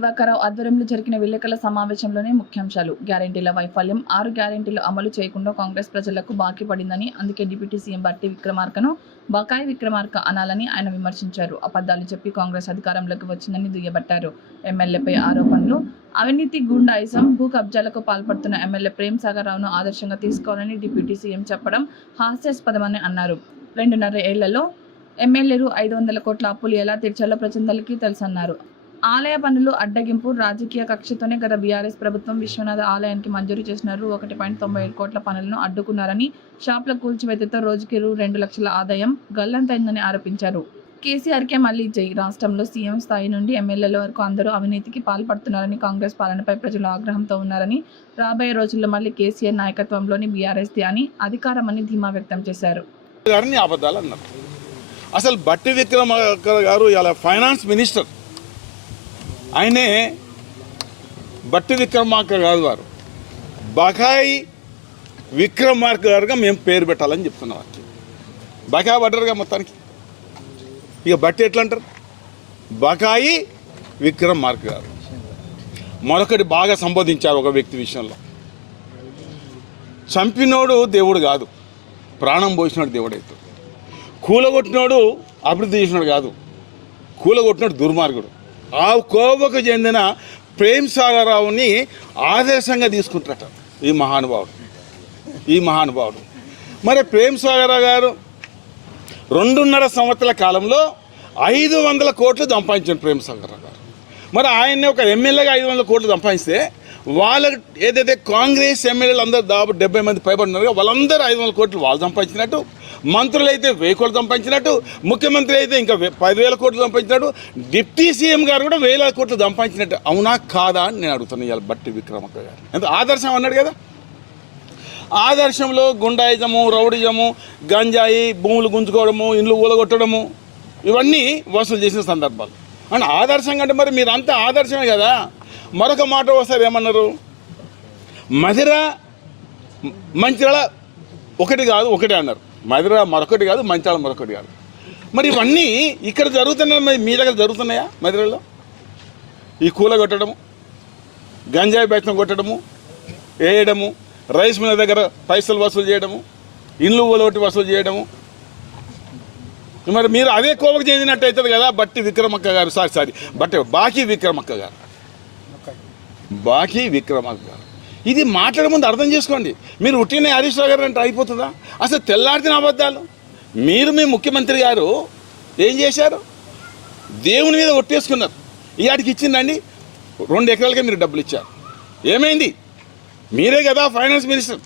దివాకర్రావు ఆధ్వర్యంలో జరిగిన విలేకరుల సమావేశంలోనే ముఖ్యాంశాలు. గ్యారెంటీల వైఫల్యం, 6 గ్యారెంటీలు అమలు చేయకుండా కాంగ్రెస్ ప్రజలకు బాకీ పడిందని, అందుకే డిప్యూటీ సీఎం బట్టి విక్రమార్కను బకాయి విక్రమార్క అనాలని ఆయన విమర్శించారు. అబద్ధాలు చెప్పి కాంగ్రెస్ అధికారంలోకి వచ్చిందని దుయ్యబట్టారు. ఎమ్మెల్యేపై ఆరోపణలు, అవినీతి, గూండాయిజం, భూ కబ్జాలకు పాల్పడుతున్న ఎమ్మెల్యే ప్రేమ్ సాగర్ రావును ఆదర్శంగా తీసుకోవాలని డిప్యూటీ సీఎం చెప్పడం హాస్యాస్పదమని అన్నారు. 2.5 ఏళ్లలో ఎమ్మెల్యేలు 500 కోట్ల అప్పులు ఎలా తీర్చాలో ప్రజలందరికీ తెలుసన్నారు. ఆలయ పనులు అడ్డగింపు, రాజకీయ కక్షతోనే గత బీఆర్ఎస్ ప్రభుత్వం విశ్వనాథ ఆలయానికి మంజూరు చేసిన 1.97 కోట్ల పనులను అడ్డుకున్నారని, షాపుల కూల్చివేతతో రోజుకి 2 లక్షల ఆదాయం గల్లంతైందని ఆరోపించారు. కేసీఆర్కే మళ్లీ జై. రాష్ట్రంలో సీఎం స్థాయి నుండి ఎమ్మెల్యేల వరకు అందరూ అవినీతికి పాల్పడుతున్నారని, కాంగ్రెస్ పాలనపై ప్రజలు ఆగ్రహంతో ఉన్నారని, రాబోయే రోజుల్లో మళ్లీ కేసీఆర్ నాయకత్వంలోని బీఆర్ఎస్ది అని అధికారమని ధీమా వ్యక్తం చేశారు. అసలు బట్టి విక్రమార్క గారు ఇలా ఫైనాన్స్ మినిస్టర్, ఆయనే బట్టి విక్రమార్క గారు వారు బకాయి విక్రమార్క గారుగా మేము పేరు పెట్టాలని చెప్తున్నాం. బకాయి పడ్డారుగా మొత్తానికి. ఇక బట్టి ఎట్లా అంటారు? బకాయి విక్రమార్క గారు. మరొకటి బాగా సంబోధించారు ఒక వ్యక్తి విషయంలో. చంపినోడు దేవుడు కాదు, ప్రాణం పోసినోడు దేవుడైతే. కూలగొట్టినోడు అభివృద్ధి చేసినాడు కాదు, కూలగొట్టినోడు దుర్మార్గుడు. ఆ కోవకు చెందిన ప్రేమ్ సాగర్ రావుని ఆదర్శంగా తీసుకుంటారట ఈ మహానుభావుడు. మరి ప్రేమ్ సాగర్ రావు గారు 2.5 సంవత్సరాల కాలంలో 500 కోట్లు సంపాదించారు ప్రేమ్ సాగర్ రావు గారు. మరి ఆయన్ని ఒక ఎమ్మెల్యేగా 500 కోట్లు సంపాదిస్తే వాళ్ళకి ఏదైతే కాంగ్రెస్ ఎమ్మెల్యేలు అందరూ దాదాపు 70 మంది పైబడినారు, వాళ్ళందరూ 500 కోట్లు వాళ్ళు సంపాదించినట్టు, మంత్రులు అయితే 1000 కోట్లు సంపాదించినట్టు, ముఖ్యమంత్రి అయితే ఇంకా 10,000 కోట్లు సంపాదించినట్టు, డిప్యూటీ సీఎం గారు కూడా 1,000 కోట్లు సంపాదించినట్టు. అవునా కాదా అని నేను అడుగుతున్నాను ఇవాళ బట్టి విక్రమార్క గారు. ఎంత ఆదర్శం అన్నాడు కదా. ఆదర్శంలో గుండాయిజము, రౌడిజము, గంజాయి, భూములు గుంజుకోవడము, ఇండ్లు ఊలగొట్టడము, ఇవన్నీ వసూలు చేసిన సందర్భాలు. అండ్ ఆదర్శంగా అంటే మరి మీరంతా ఆదర్శమే కదా. మరొక మాట వస్తారు, ఏమన్నారు? మధిర మంచిర్యాల ఒకటి కాదు ఒకటే అన్నారు. మధిర మరొకటి కాదు, మంచిర్యాల మరొకటి కాదు. మరి ఇవన్నీ ఇక్కడ జరుగుతున్నాయి, మరి మీ దగ్గర జరుగుతున్నాయా? మధిరలో ఈ కూల కొట్టడము, గంజాయి బెచ్చం కొట్టడము, వేయడము, రైస్ మిల్ దగ్గర పైసలు వసూలు చేయడము, ఇండ్లు ఊలగొట్టి వసూలు చేయడము. మరి మీరు అదే కోవకు చెందినట్టు అవుతుంది కదా బట్టి విక్రమార్క గారు. బాకీ విక్రమార్క గారు. ఇది మాట్లాడే ముందు అర్థం చేసుకోండి. మీరు ఉట్టిన హరీష్ రావు గారు అంటే అయిపోతుందా? అసలు తెల్లారిన అబద్ధాలు. మీరు మీ ముఖ్యమంత్రి గారు ఏం చేశారు? దేవుని మీద ఒట్టేసుకున్నారు. ఇవాటికి ఇచ్చిందండి 2 ఎకరాలకే మీరు డబ్బులు ఇచ్చారు. ఏమైంది? మీరే కదా ఫైనాన్స్ మినిస్టర్.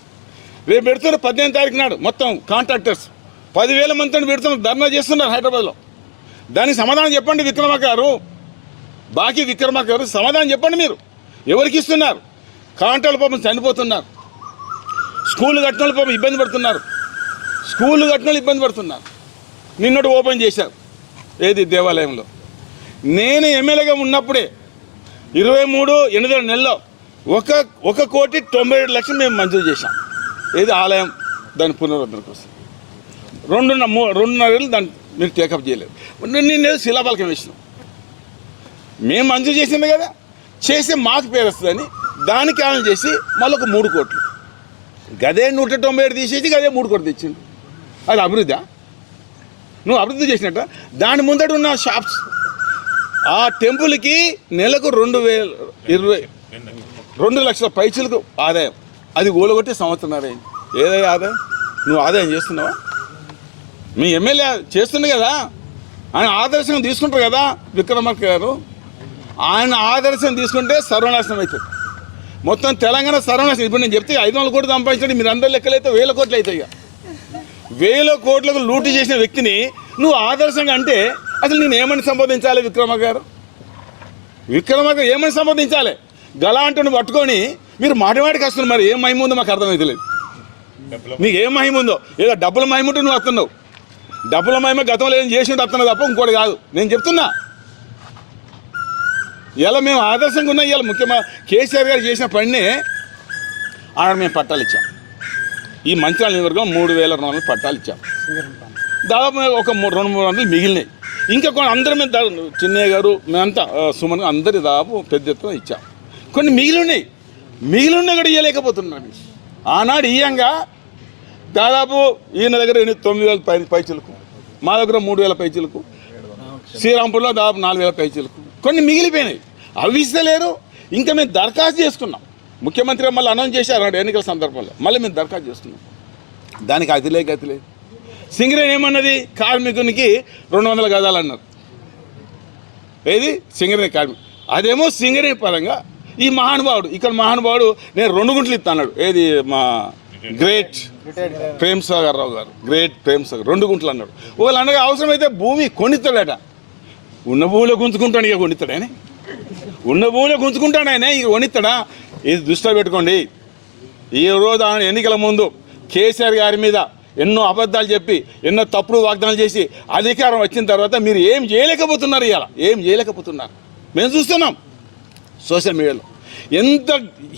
రేపు పెడుతున్నారు 18వ తారీఖు నాడు మొత్తం కాంట్రాక్టర్స్ 10,000 మందితో పెడుతున్నారు, ధర్నా చేస్తున్నారు హైదరాబాద్లో. దానికి సమాధానం చెప్పండి విక్రమార్క గారు. బాకీ విక్రమార్క గారు సమాధానం చెప్పండి. మీరు ఎవరికి ఇస్తున్నారు? కాంట్రాక్టుల పాపం చనిపోతున్నారు, స్కూళ్ళు కట్టిన వాళ్ళు పాపం ఇబ్బంది పడుతున్నారు. నిన్నటి ఓపెన్ చేశారు ఏది దేవాలయంలో. నేను ఎమ్మెల్యేగా ఉన్నప్పుడే 23 నెలలో 1,90,00,000 మేము మంజూరు చేశాం. ఏది ఆలయం దాని పునరుద్ధరణ కోసం. 2.5 ఏళ్ళు దాన్ని మీరు టేకప్ చేయలేదు. నేను శిలాఫలకం వేసినాం. మేము మంజూరు చేసింది కదా, చేసి మాకు పేరు వస్తుందని దానికి ఆమె చేసి మళ్ళీ ఒక 3 కోట్లు గదే 197 తీసేసి గదే 3 కోట్లు తెచ్చింది. అది అభివృద్ధి? నువ్వు అభివృద్ధి చేసినట్ట. దాని ముందట ఉన్న షాప్స్, ఆ టెంపుల్కి నెలకు 2 లక్షల పైసలకు ఆదాయం. అది ఊలగొట్టి సంవత్సరం అయింది. ఏదైనా ఆదాయం? నువ్వు ఆదాయం చేస్తున్నావా? మీ ఎమ్మెల్యే చేస్తుంది కదా, ఆయన ఆదర్శం తీసుకుంటారు కదా విక్రమార్క గారు. ఆయన ఆదర్శం తీసుకుంటే సర్వనాశనం అవుతుంది. మొత్తం తెలంగాణ సర్వనాశనం. ఇప్పుడు నేను చెప్తే 500 కోట్లు సంపాదించండి, మీరు అందరు లెక్కలైతే 1000 కోట్లు అవుతాయి. ఇక 1000 కోట్లకు లూటు చేసిన వ్యక్తిని నువ్వు ఆదర్శంగా అంటే అసలు నేను ఏమని సంబోధించాలి? విక్రమార్క ఏమని సంబోధించాలి? గలా అంటూ నువ్వు పట్టుకొని మీరు మాటిమాటికి వస్తున్నావు. మరి ఏం మహిమ ఉందో మాకు అర్థమవుతలేదు. నీకు ఏం మహిమ ఉందో? ఏదో డబ్బుల మహిమ ఉంటే నువ్వు వస్తున్నావు. డబ్బుల మహిమ గతంలో ఏం చేసి ఉంటే వస్తున్నావు తప్ప ఇంకోటి కాదు. నేను చెప్తున్నా, ఇలా మేము ఆదర్శంగా ఉన్నాం. ఇలా ముఖ్యమంత్రి కేసీఆర్ గారు చేసిన పనినే ఆడ మేము పట్టాలు ఇచ్చాం. ఈ మంచిర్యాల నియోజకవర్గం 3,000 పట్టాలు ఇచ్చాం. దాదాపు ఒక 200-300 మిగిలినాయి. ఇంకా కొన్ని అందరం మీద చిన్నయ్య గారు మేమంతా సుమన్ అందరి దాదాపు పెద్ద ఎత్తున ఇచ్చాం. కొన్ని మిగిలి ఉన్నాయి కూడా ఇవ్వలేకపోతున్నాను. ఆనాడు ఇయ్యంగా దాదాపు ఈయన దగ్గర 9,000 పైచలకు, మా దగ్గర 3,000 పైచలకు, శ్రీరాంపూర్లో దాదాపు 4,000 పైచలకు. కొన్ని మిగిలిపోయినాయి, అవి ఇస్తలేరు. ఇంకా మేము దరఖాస్తు చేసుకున్నాం. ముఖ్యమంత్రి మళ్ళీ అనౌన్స్ చేశారు అన్నాడు ఎన్నికల సందర్భంలో. మళ్ళీ మేము దరఖాస్తు చేసుకున్నాం. దానికి గతి లేదు. సింగరేణి ఏమన్నది, కార్మికునికి 200 గదాలు అన్నారు. ఏది సింగరేణి కార్మికు, అదేమో సింగరేణి పరంగా ఈ మహానుభావుడు నేను 2 గుంటలు ఇస్తాడు. ఏది మా గ్రేట్ ప్రేమ్ సాగర్ రావు గారు, గ్రేట్ ప్రేమ్ సాగర్ 2 గుంటలు అన్నాడు. వాళ్ళు అనగా అవసరమైతే భూమి కొనిస్తాడట. ఉన్న భూమిలో గుంజుకుంటాడు, ఇక కొనిస్తాడని ఉన్న భూమిలో గుంజుకుంటాడు ఆయన, ఇక కొనిస్తాడా? ఇది దృష్టిలో పెట్టుకోండి. ఈ రోజు ఎన్నికల ముందు కేసీఆర్ గారి మీద ఎన్నో అబద్ధాలు చెప్పి ఎన్నో తప్పుడు వాగ్దానాలు చేసి అధికారం వచ్చిన తర్వాత మీరు ఏం చేయలేకపోతున్నారు. మేము చూస్తున్నాం సోషల్ మీడియాలో ఎంత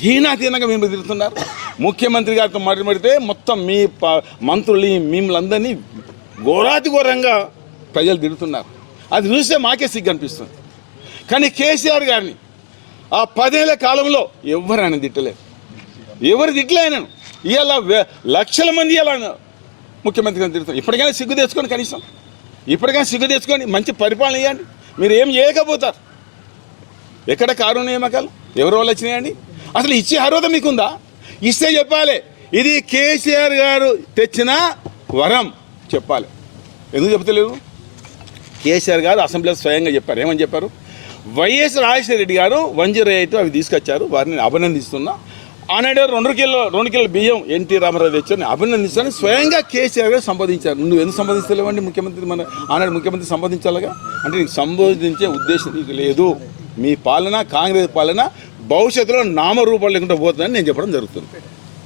హీనాతీనంగా మేము తిరుగుతున్నారు. ముఖ్యమంత్రి గారితో మాట్లాడితే మొత్తం మీ మంత్రులు మిమ్మల్ని ఘోరంగా ప్రజలు తిరుగుతున్నారు. అది చూస్తే మాకే సిగ్గు అనిపిస్తుంది. కానీ కేసీఆర్ గారిని ఆ 10 ఏళ్ల కాలంలో ఎవరైనా తిట్టలేరు. ఎవరు తిట్టలేను. ఇవాళ లక్షల మంది ఇలా ముఖ్యమంత్రి గారిని తిరుగుతారు. ఇప్పటికైనా సిగ్గు తెచ్చుకొని, కనీసం ఇప్పటికైనా సిగ్గు తెచ్చుకొని మంచి పరిపాలన ఇవ్వండి. మీరు ఏం చేయకపోతారు. ఎక్కడ కారు నియామకాలు ఎవరి వల్ల వచ్చినాయండి? అసలు ఇచ్చే అర్హత మీకుందా? ఇస్తే చెప్పాలి. ఇది కేసీఆర్ గారు తెచ్చిన వరం చెప్పాలి. ఎందుకు చెప్తలేదు? కేసీఆర్ గారు అసెంబ్లీలో స్వయంగా చెప్పారు. ఏమని చెప్పారు? వైఎస్ రాజశేఖర రెడ్డి గారు 108 అవి తీసుకొచ్చారు, వారిని అభినందిస్తున్నా. ఆనాడు 2 కిలోల బియ్యం ఎన్టీ రామారావు తెచ్చారు, అభినందిస్తాను స్వయంగా కేసీఆర్ గారు సంబోధించారు. నువ్వు ఎందుకు సంబోధిస్తలేవండి? ముఖ్యమంత్రి ఆనాడు ముఖ్యమంత్రి సంబోధించాలిగా. అంటే నీకు సంబోధించే ఉద్దేశం నీకు లేదు. మీ పాలన, కాంగ్రెస్ పాలన భవిష్యత్తులో నామరూపాలు లేకుండా పోతుందని నేను చెప్పడం జరుగుతుంది.